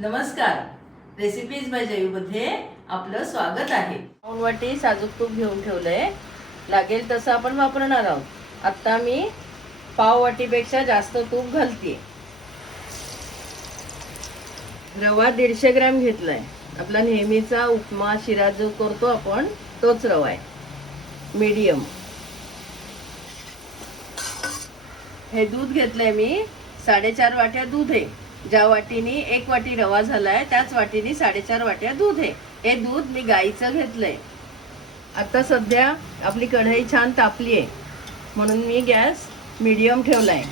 नमस्कार. Recipes bye जयूमध्ये आपलं स्वागत आहे. पाऊण वाटी साजूक तूप घेऊन ठेवलंय. लागेल तसं आपण वापरणार आहोत. आता मी पाव वाटीपेक्षा जास्त तूप घालते रवा दीडशे ग्रॅम घेतलाय. आपला नेहमीचा उपमा शिरा जो करतो आपण तोच रवा आहे. मीडियम हे दूध घेतलंय मी. साडेचार वाट्या दूध आहे. ज्या वाटीने एक वाटी रवा झालाय त्याच वाटीने साडेचार वाट्या दूध आहे. हे दूध मी गाईचं घेतलंय. आता सध्या आपली कढई छान तापली आहे. म्हणून मी गॅस मिडियम ठेवलाय.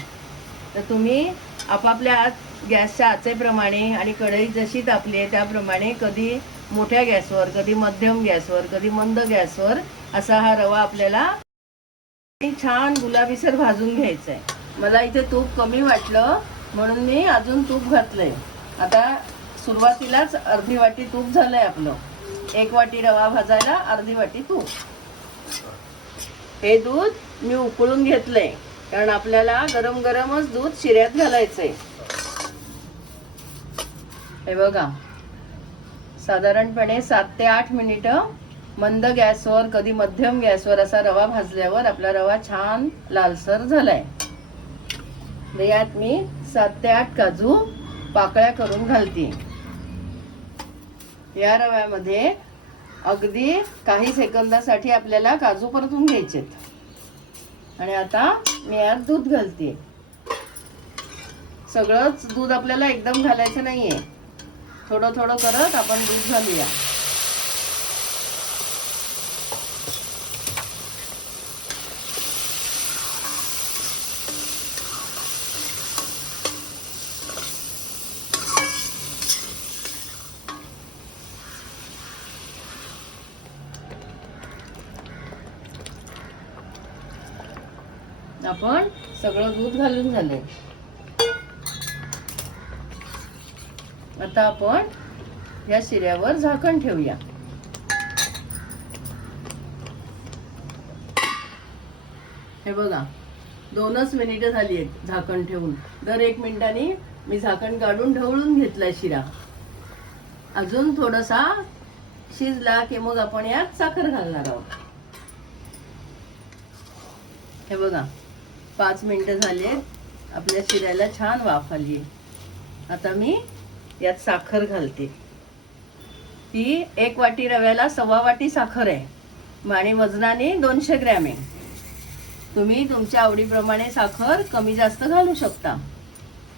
तर तुम्ही आपापल्या आत गॅसच्या आचेप्रमाणे आणि कढई जशी तापली आहे त्याप्रमाणे कधी मोठ्या गॅसवर कधी मध्यम गॅसवर कधी मंद गॅसवर असा हा रवा आपल्याला छान गुलाबीसर भाजून घ्यायचा आहे मला इथे तूप कमी वाटलं. म्हणून मी अजून तूप घातलंय. आता सुरुवातीलाच अर्धी वाटी तूप झालंय आपलं. एक वाटी रवा भाजायला अर्धी वाटी तूप. हे दूध मी उकळून घेतलंय. कारण आपल्याला गरम गरमच दूध शिऱ्यात घालायचंय. हे बघा. साधारणपणे सात ते आठ मिनिटं मंद गॅसवर कधी मध्यम गॅसवर असा रवा भाजल्यावर आपला रवा छान लालसर झालाय. तर यात मी सात ते आठ काजू पाकळ्या करून घालते. या रव्यामध्ये अगदी काही सेकंदासाठी आपल्याला काजू परतून घ्यायचेत आणि आता मी यात दूध घालते. सगळंच दूध आपल्याला एकदम घालायचं नाहीये. थोडं थोडं करत आपण दूध घालूया. आपण सगळं दूध घालून झालंय. आता आपण या शिऱ्यावर झाकण ठेवूया. हे बघा दोनच मिनिटं झाली आहेत झाकण ठेवून. दर एक मिनिटाने मी झाकण काढून ढवळून घेतलाय शिरा. अजून थोडासा शिजला की मग आपण यात साखर घालणार आहोत. हे बघा पाच मिनटं झाले. आपल्या शिऱ्याला छान वाफ आली. आता मी यात साखर घालते. ही एक वाटी रव्याला सव्वा वाटी साखर आहे. आणि वजनाने दोनशे ग्रॅम आहे. तुम्ही तुमच्या आवडीप्रमाणे साखर कमी जास्त घालू शकता.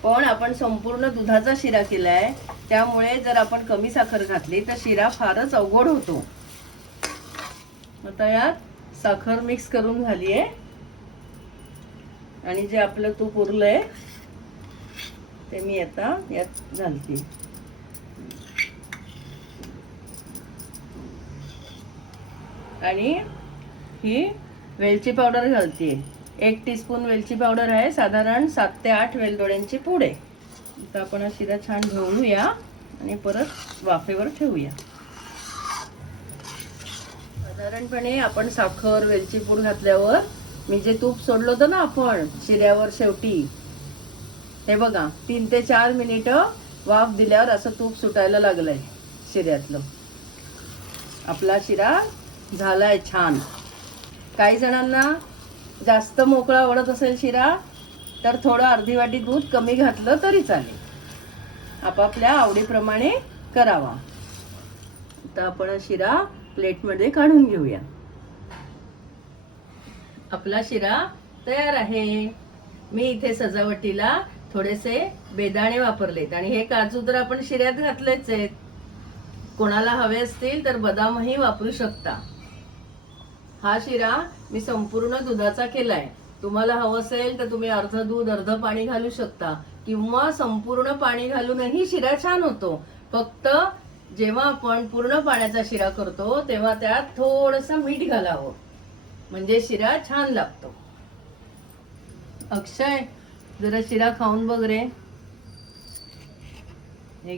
पण आपण संपूर्ण दुधाचा शिरा केला आहे त्यामुळे जर आपण कमी साखर घातली तर शिरा फारच अवघड होतो. आता यात साखर मिक्स करून झाली आहे आणि जे आपलं तूप आहे ते मी आता यात घालते. आणि ही वेलची पावडर घालते. एक टीस्पून वेलची पावडर आहे साधारण सात ते आठ वेलदोड्यांची पूड. आहे तर आपण हा शिरा छान घेऊया आणि परत वाफेवर ठेवूया. साधारणपणे आपण साखर वेलची पूड घातल्यावर मी जे तूप सोडलं होतं ना आपण शिऱ्यावर शेवटी. हे बघा तीन ते चार मिनिटं वाफ दिल्यावर असं तूप सुटायला लागलंय शिऱ्यातलं. आपला शिरा झालाय छान. काही जणांना जास्त मोकळा आवडत असेल शिरा तर थोडं अर्धी वाटी दूध कमी घातलं तरी चालेल. आपापल्या आवडीप्रमाणे करावा. आता आपण शिरा प्लेटमध्ये काढून घेऊया. आपला शिरा तयार आहे. मी इथे सजावटीला थोडेसे बेदाणे वापरलेत. आणि हे काजू तर आपण शिऱ्यात घातलेच आहेत. कोणाला हवे असतील तर बदामही वापरू शकता. हा शिरा मी संपूर्ण दुधाचा केलाय. तुम्हाला हवं असेल तर तुम्ही अर्ध दूध अर्ध पाणी घालू शकता. किंवा संपूर्ण पाणी घालूनही शिरा छान होतो. फक्त जेव्हा आपण पूर्ण पाण्याचा शिरा करतो तेव्हा त्यात थोडस मीठ घालावं. म्हणजे शिरा छान लागतो. अक्षय जरा शिरा खाऊन बघ रे. हे.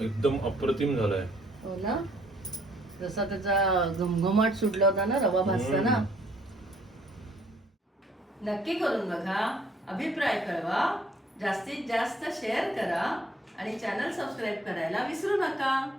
एकदम अप्रतिम झालाय. हो ना? जसा त्याचा घमघमाट सुटला होता ना रवा भाजताना. नक्की करून बघा. अभिप्राय कळवा. जास्तीत जास्त शेअर करा आणि चॅनल सबस्क्राईब करायला विसरू नका.